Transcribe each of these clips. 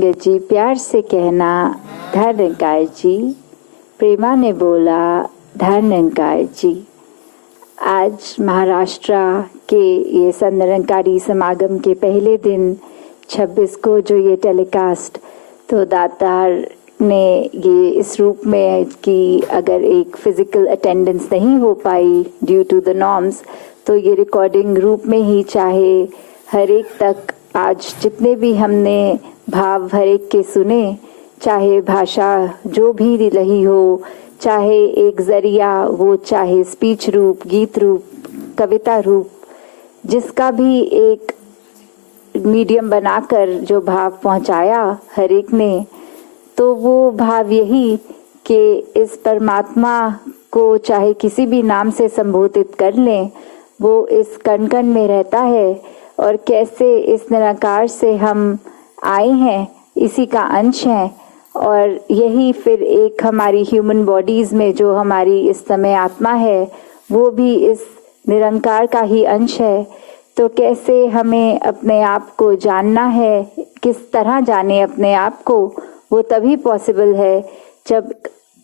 जी प्यार से कहना धर्मकार जी। प्रेमा ने बोला धर्मकार जी। आज महाराष्ट्र के ये संत समागम के पहले दिन 26 को जो ये टेलीकास्ट, तो दातार ने ये इस रूप में कि अगर एक फिजिकल अटेंडेंस नहीं हो पाई ड्यू टू द नॉर्म्स, तो ये रिकॉर्डिंग रूप में ही चाहे हर एक तक आज जितने भी हमने भाव हर एक के सुने, चाहे भाषा जो भी रही हो, चाहे एक जरिया वो, चाहे स्पीच रूप, गीत रूप, कविता रूप, जिसका भी एक मीडियम बनाकर जो भाव पहुंचाया हर एक ने, तो वो भाव यही कि इस परमात्मा को चाहे किसी भी नाम से संबोधित कर लें, वो इस कण कण में रहता है और कैसे इस निराकार से हम आए हैं, इसी का अंश है। और यही फिर एक हमारी ह्यूमन बॉडीज में जो हमारी इस समय आत्मा है, वो भी इस निरंकार का ही अंश है। तो कैसे हमें अपने आप को जानना है, किस तरह जाने अपने आप को, वो तभी पॉसिबल है जब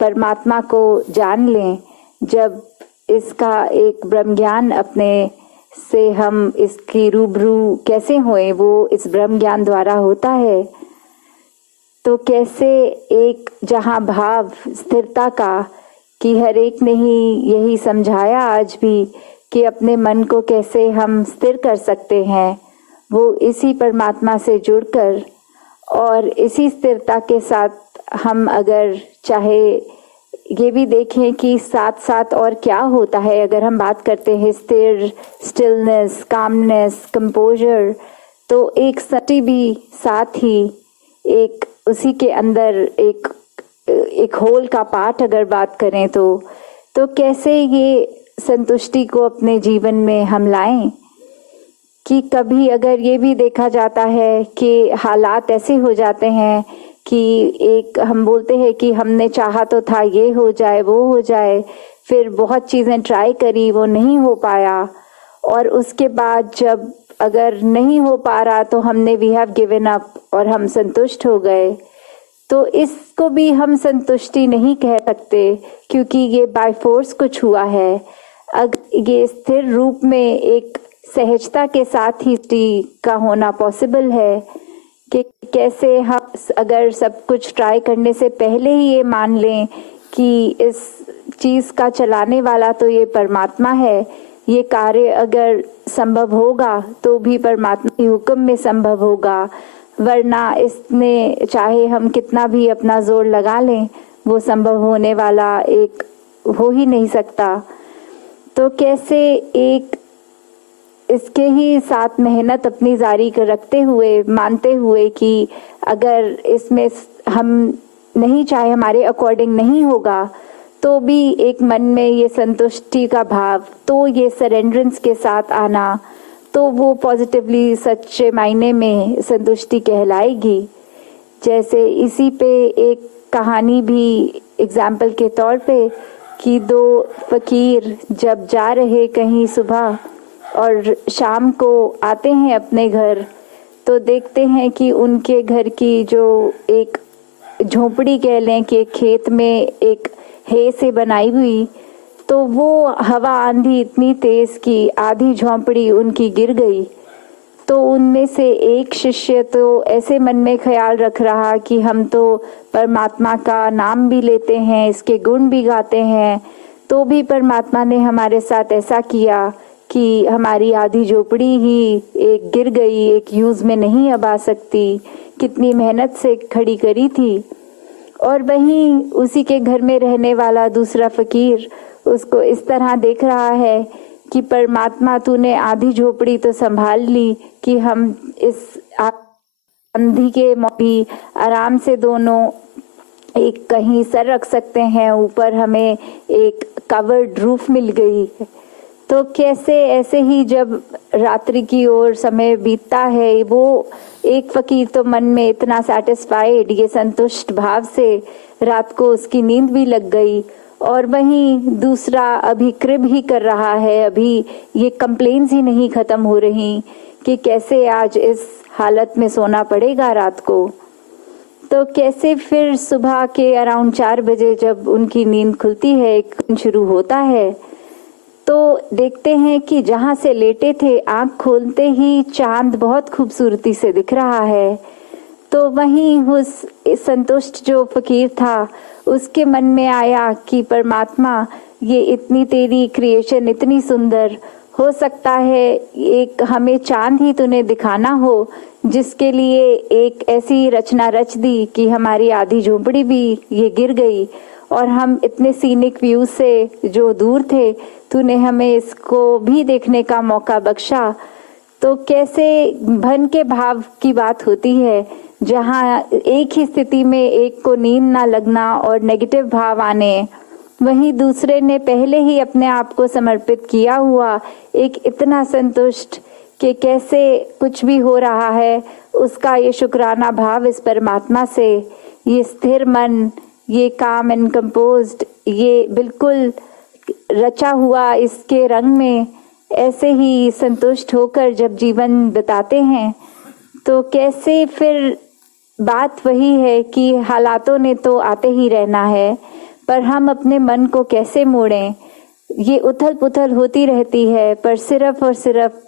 परमात्मा को जान लें, जब इसका एक ब्रह्म ज्ञान अपने से हम इसकी रूबरू कैसे होए, वो इस ब्रह्म ज्ञान द्वारा होता है। तो कैसे एक जहाँ भाव स्थिरता का, कि हर एक ने ही यही समझाया आज भी कि अपने मन को कैसे हम स्थिर कर सकते हैं, वो इसी परमात्मा से जुड़कर, और इसी स्थिरता के साथ हम अगर चाहे ये भी देखें कि साथ साथ और क्या होता है। अगर हम बात करते हैं स्थिर, स्टिलनेस, कामनेस, कंपोजर, तो एक सटी भी साथ ही एक उसी के अंदर एक होल का पार्ट अगर बात करें तो कैसे ये संतुष्टि को अपने जीवन में हम लाएं। कि कभी अगर ये भी देखा जाता है कि हालात ऐसे हो जाते हैं कि एक हम बोलते हैं कि हमने चाहा तो था ये हो जाए वो हो जाए, फिर बहुत चीज़ें ट्राई करी, वो नहीं हो पाया, और उसके बाद जब अगर नहीं हो पा रहा तो हमने वी हैव गिवन अप और हम संतुष्ट हो गए। तो इसको भी हम संतुष्टि नहीं कह सकते, क्योंकि ये बाय फोर्स कुछ हुआ है। अगर ये स्थिर रूप में एक सहजता के साथ ही का होना पॉसिबल है कि कैसे हम अगर सब कुछ ट्राई करने से पहले ही ये मान लें कि इस चीज़ का चलाने वाला तो ये परमात्मा है, ये कार्य अगर संभव होगा तो भी परमात्मा के हुक्म में संभव होगा, वरना इसमें चाहे हम कितना भी अपना जोर लगा लें, वो संभव होने वाला एक हो ही नहीं सकता। तो कैसे एक इसके ही साथ मेहनत अपनी जारी रखते हुए, मानते हुए कि अगर इसमें हम नहीं चाहे, हमारे अकॉर्डिंग नहीं होगा, तो भी एक मन में ये संतुष्टि का भाव, तो ये सरेंडरेंस के साथ आना, तो वो पॉजिटिवली सच्चे मायने में संतुष्टि कहलाएगी। जैसे इसी पे एक कहानी भी एग्जाम्पल के तौर पे, कि दो फकीर जब जा रहे कहीं सुबह और शाम को आते हैं अपने घर, तो देखते हैं कि उनके घर की जो एक झोपड़ी कह लें कि खेत में एक हे से बनाई हुई, तो वो हवा आंधी इतनी तेज कि आधी झोंपड़ी उनकी गिर गई। तो उनमें से एक शिष्य तो ऐसे मन में ख्याल रख रहा कि हम तो परमात्मा का नाम भी लेते हैं, इसके गुण भी गाते हैं, तो भी परमात्मा ने हमारे साथ ऐसा किया कि हमारी आधी झोपड़ी ही एक गिर गई, एक यूज में नहीं अब आ सकती, कितनी मेहनत से खड़ी करी थी। और वहीं उसी के घर में रहने वाला दूसरा फकीर उसको इस तरह देख रहा है कि परमात्मा तूने आधी झोपड़ी तो संभाल ली कि हम इस आंधी के भी आराम से दोनों एक कहीं सर रख सकते हैं, ऊपर हमें एक कवर्ड रूफ मिल गई। तो कैसे ऐसे ही जब रात्रि की ओर समय बीतता है, वो एक फकीर तो मन में इतना सेटिस्फाइड, ये संतुष्ट भाव से रात को उसकी नींद भी लग गई, और वहीं दूसरा अभी क्रिब ही कर रहा है, अभी ये कंप्लेन्स ही नहीं खत्म हो रही कि कैसे आज इस हालत में सोना पड़ेगा रात को। तो कैसे फिर सुबह के अराउंड 4 बजे जब उनकी नींद खुलती है, एक दिन शुरू होता है, तो देखते हैं कि जहाँ से लेटे थे आंख खोलते ही चांद बहुत खूबसूरती से दिख रहा है। तो वहीं उस संतुष्ट जो फकीर था उसके मन में आया कि परमात्मा, ये इतनी तेरी क्रिएशन इतनी सुंदर, हो सकता है एक हमें चांद ही तूने दिखाना हो जिसके लिए एक ऐसी रचना रच दी कि हमारी आधी झोपड़ी भी ये गिर गई और हम इतने सीनिक व्यू से जो दूर थे तूने हमें इसको भी देखने का मौका बख्शा। तो कैसे भन के भाव की बात होती है, जहाँ एक ही स्थिति में एक को नींद ना लगना और नेगेटिव भाव आने, वहीं दूसरे ने पहले ही अपने आप को समर्पित किया हुआ एक इतना संतुष्ट कि कैसे कुछ भी हो रहा है उसका ये शुक्राना भाव इस परमात्मा से, ये स्थिर मन, ये काम एंड कंपोज्ड, ये बिल्कुल रचा हुआ इसके रंग में ऐसे ही संतुष्ट होकर जब जीवन बिताते हैं, तो कैसे फिर बात वही है कि हालातों ने तो आते ही रहना है, पर हम अपने मन को कैसे मोड़ें। ये उथल पुथल होती रहती है, पर सिर्फ और सिर्फ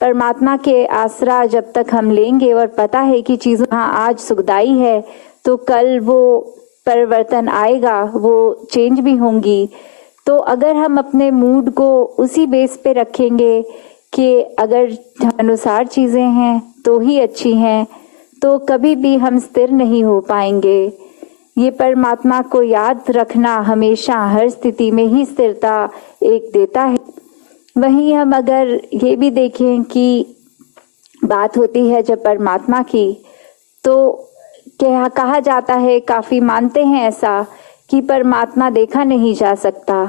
परमात्मा के आसरा जब तक हम लेंगे और पता है कि चीज़ों हाँ आज सुखदाई है तो कल वो परिवर्तन आएगा, वो चेंज भी होंगी। तो अगर हम अपने मूड को उसी बेस पे रखेंगे कि अगर अनुसार चीज़ें हैं तो ही अच्छी हैं, तो कभी भी हम स्थिर नहीं हो पाएंगे। ये परमात्मा को याद रखना हमेशा हर स्थिति में ही स्थिरता एक देता है। वहीं हम अगर ये भी देखें कि बात होती है जब परमात्मा की, तो क्या कहा जाता है, काफ़ी मानते हैं ऐसा कि परमात्मा देखा नहीं जा सकता,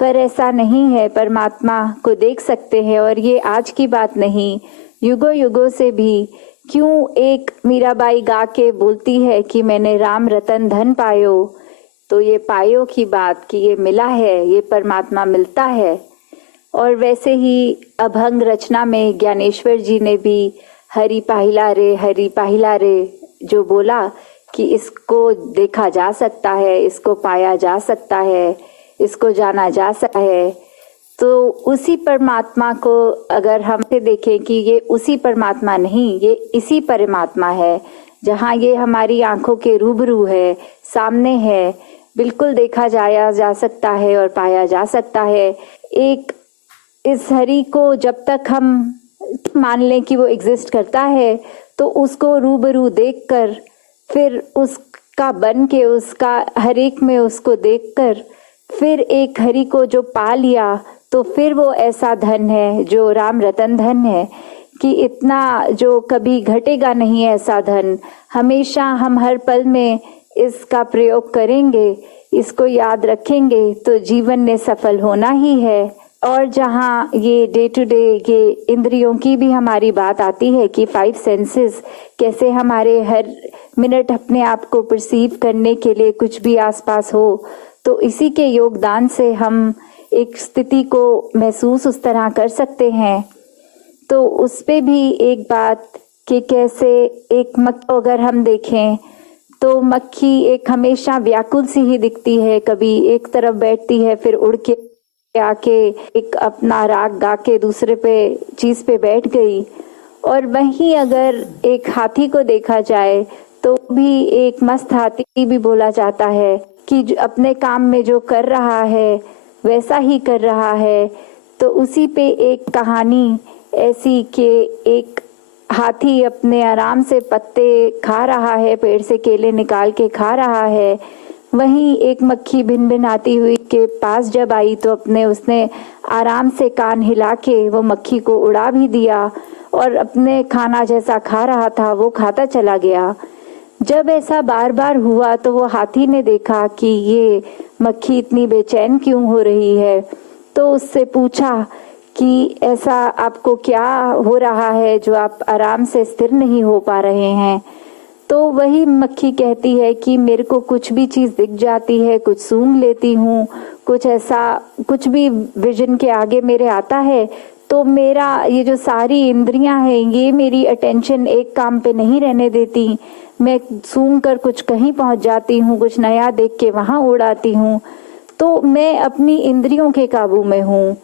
पर ऐसा नहीं है। परमात्मा को देख सकते हैं और ये आज की बात नहीं, युगों युगों से भी। क्यों एक मीराबाई गा के बोलती है कि मैंने राम रतन धन पायो, तो ये पायो की बात कि ये मिला है, ये परमात्मा मिलता है। और वैसे ही अभंग रचना में ज्ञानेश्वर जी ने भी हरि पाहिला रे जो बोला कि इसको देखा जा सकता है, इसको पाया जा सकता है, इसको जाना जा सकता है। तो उसी परमात्मा को अगर हम देखें कि ये उसी परमात्मा नहीं, ये इसी परमात्मा है, जहाँ ये हमारी आंखों के रूबरू है, सामने है, बिल्कुल देखा जाया जा सकता है और पाया जा सकता है। एक इस हरि को जब तक हम मान लें कि वो एग्जिस्ट करता है, तो उसको रूबरू देखकर फिर उसका बन के उसका हर एक में उसको देखकर फिर एक हरि को जो पा लिया, तो फिर वो ऐसा धन है जो राम रतन धन है कि इतना जो कभी घटेगा नहीं, ऐसा धन हमेशा हम हर पल में इसका प्रयोग करेंगे, इसको याद रखेंगे तो जीवन में सफल होना ही है। और जहाँ ये डे टू डे ये इंद्रियों की भी हमारी बात आती है कि 5 सेंसेस कैसे हमारे हर मिनट अपने आप को परसीव करने के लिए कुछ भी आसपास हो, तो इसी के योगदान से हम एक स्थिति को महसूस उस तरह कर सकते हैं। तो उस पे भी एक बात कि कैसे एक मक्खी अगर हम देखें तो मक्खी एक हमेशा व्याकुल सी ही दिखती है, कभी एक तरफ बैठती है फिर उड़ के आके एक अपना राग गा के दूसरे पे चीज पे बैठ गई। और वहीं अगर एक हाथी को देखा जाए तो भी एक मस्त हाथी भी बोला जाता है कि अपने काम में जो कर रहा है वैसा ही कर रहा है। तो उसी पे एक कहानी ऐसी कि एक हाथी अपने आराम से पत्ते खा रहा है, पेड़ से केले निकाल के खा रहा है, वहीं एक मक्खी भिन भिन आती हुई के पास जब आई तो उसने आराम से कान हिला के वो मक्खी को उड़ा भी दिया और अपने खाना जैसा खा रहा था वो खाता चला गया। जब ऐसा बार बार हुआ तो वो हाथी ने देखा कि ये मक्खी इतनी बेचैन क्यों हो रही है, तो उससे पूछा कि ऐसा आपको क्या हो रहा है जो आप आराम से स्थिर नहीं हो पा रहे हैं। तो वही मक्खी कहती है कि मेरे को कुछ भी चीज़ दिख जाती है, कुछ सूंघ लेती हूँ, कुछ ऐसा कुछ भी विजन के आगे मेरे आता है, तो मेरा ये जो सारी इंद्रियां हैं ये मेरी अटेंशन एक काम पे नहीं रहने देती, मैं सूंघ कर कुछ कहीं पहुंच जाती हूँ, कुछ नया देख के वहां उड़ाती हूँ, तो मैं अपनी इंद्रियों के काबू में हूँ।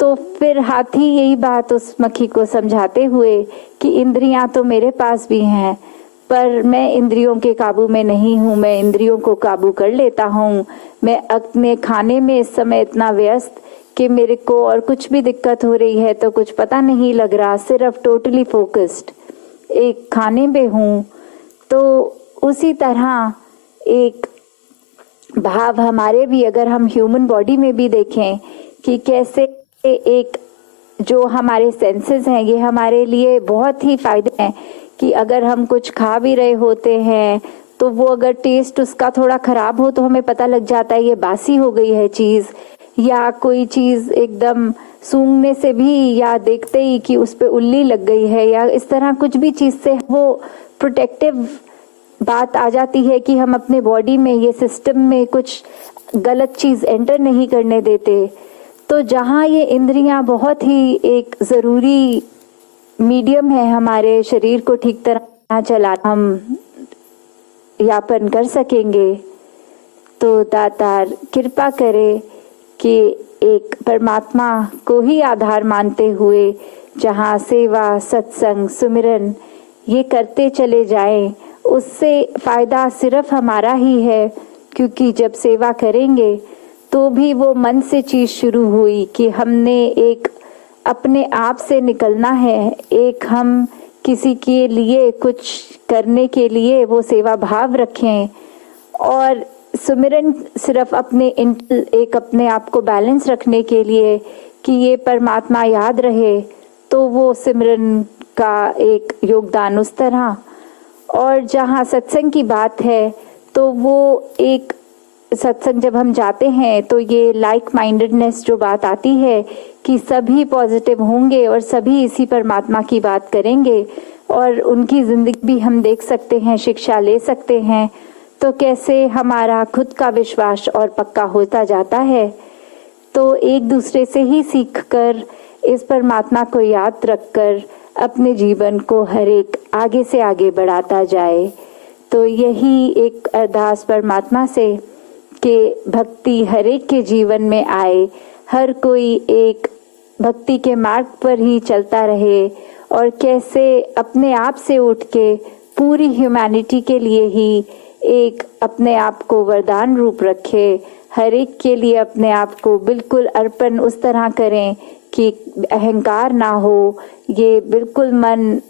तो फिर हाथी यही बात उस मक्खी को समझाते हुए कि इंद्रियां तो मेरे पास भी हैं, पर मैं इंद्रियों के काबू में नहीं हूँ, मैं इंद्रियों को काबू कर लेता हूँ। मैं अपने खाने में इस समय इतना व्यस्त कि मेरे को और कुछ भी दिक्कत हो रही है तो कुछ पता नहीं लग रहा, सिर्फ टोटली फोकस्ड एक खाने में हूँ। तो उसी तरह एक भाव हमारे भी, अगर हम ह्यूमन बॉडी में भी देखें कि कैसे एक जो हमारे सेंसेस हैं ये हमारे लिए बहुत ही फायदे हैं कि अगर हम कुछ खा भी रहे होते हैं तो वो अगर टेस्ट उसका थोड़ा खराब हो तो हमें पता लग जाता है ये बासी हो गई है चीज़, या कोई चीज़ एकदम सूंघने से भी या देखते ही कि उस पे उल्ली लग गई है, या इस तरह कुछ भी चीज़ से वो प्रोटेक्टिव बात आ जाती है कि हम अपने बॉडी में ये सिस्टम में कुछ गलत चीज़ एंटर नहीं करने देते। तो जहाँ ये इंद्रियां बहुत ही एक ज़रूरी मीडियम है हमारे शरीर को ठीक तरह चला हम यापन कर सकेंगे, तो दातार कृपा करे कि एक परमात्मा को ही आधार मानते हुए जहाँ सेवा, सत्संग, सुमिरन ये करते चले जाएं, उससे फ़ायदा सिर्फ हमारा ही है। क्योंकि जब सेवा करेंगे तो भी वो मन से चीज़ शुरू हुई कि हमने एक अपने आप से निकलना है, एक हम किसी के लिए कुछ करने के लिए वो सेवा भाव रखें, और सुमिरन सिर्फ अपने एक अपने आप को बैलेंस रखने के लिए कि ये परमात्मा याद रहे, तो वो सिमरन का एक योगदान उस तरह। और जहाँ सत्संग की बात है तो वो एक सत्संग जब हम जाते हैं तो ये लाइक माइंडेडनेस जो बात आती है कि सभी पॉजिटिव होंगे और सभी इसी परमात्मा की बात करेंगे और उनकी ज़िंदगी भी हम देख सकते हैं, शिक्षा ले सकते हैं, तो कैसे हमारा खुद का विश्वास और पक्का होता जाता है। तो एक दूसरे से ही सीखकर इस परमात्मा को याद रखकर अपने जीवन को हर एक आगे से आगे बढ़ाता जाए। तो यही एक अरदास परमात्मा से कि भक्ति हर एक के जीवन में आए, हर कोई एक भक्ति के मार्ग पर ही चलता रहे और कैसे अपने आप से उठ के पूरी ह्यूमैनिटी के लिए ही एक अपने आप को वरदान रूप रखे, हर एक के लिए अपने आप को बिल्कुल अर्पण उस तरह करें कि अहंकार ना हो, ये बिल्कुल मन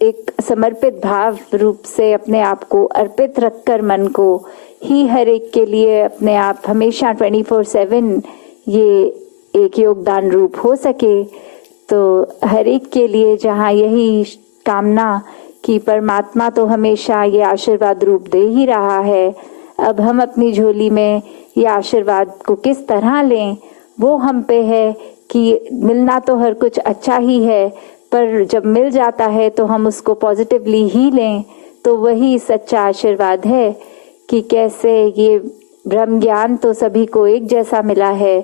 एक समर्पित भाव रूप से अपने आप को अर्पित रखकर मन को ही हर एक के लिए अपने आप हमेशा 24/7 ये एक योगदान रूप हो सके। तो हर एक के लिए जहाँ यही कामना कि परमात्मा तो हमेशा ये आशीर्वाद रूप दे ही रहा है, अब हम अपनी झोली में ये आशीर्वाद को किस तरह लें वो हम पे है कि मिलना तो हर कुछ अच्छा ही है, पर जब मिल जाता है तो हम उसको पॉजिटिवली ही लें। तो वही सच्चा आशीर्वाद है कि कैसे ये ब्रह्म ज्ञान तो सभी को एक जैसा मिला है,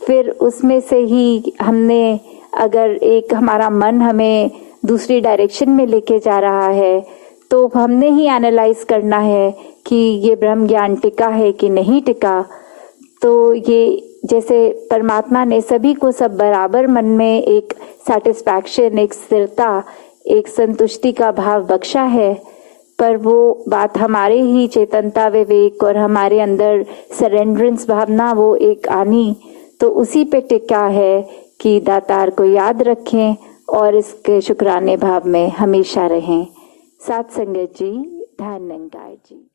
फिर उसमें से ही हमने अगर एक हमारा मन हमें दूसरी डायरेक्शन में लेके जा रहा है तो हमने ही एनालाइज करना है कि ये ब्रह्म ज्ञान टिका है कि नहीं टिका। तो ये जैसे परमात्मा ने सभी को सब बराबर मन में एक सेटिस्फैक्शन, एक स्थिरता, एक संतुष्टि का भाव बख्शा है, पर वो बात हमारे ही चेतनता, विवेक और हमारे अंदर सरेंडरेंस भावना वो एक आनी, तो उसी पे टिका है कि दातार को याद रखें और इसके शुक्राने भाव में हमेशा रहें। साथ संगत जी, धन निरंकार जी।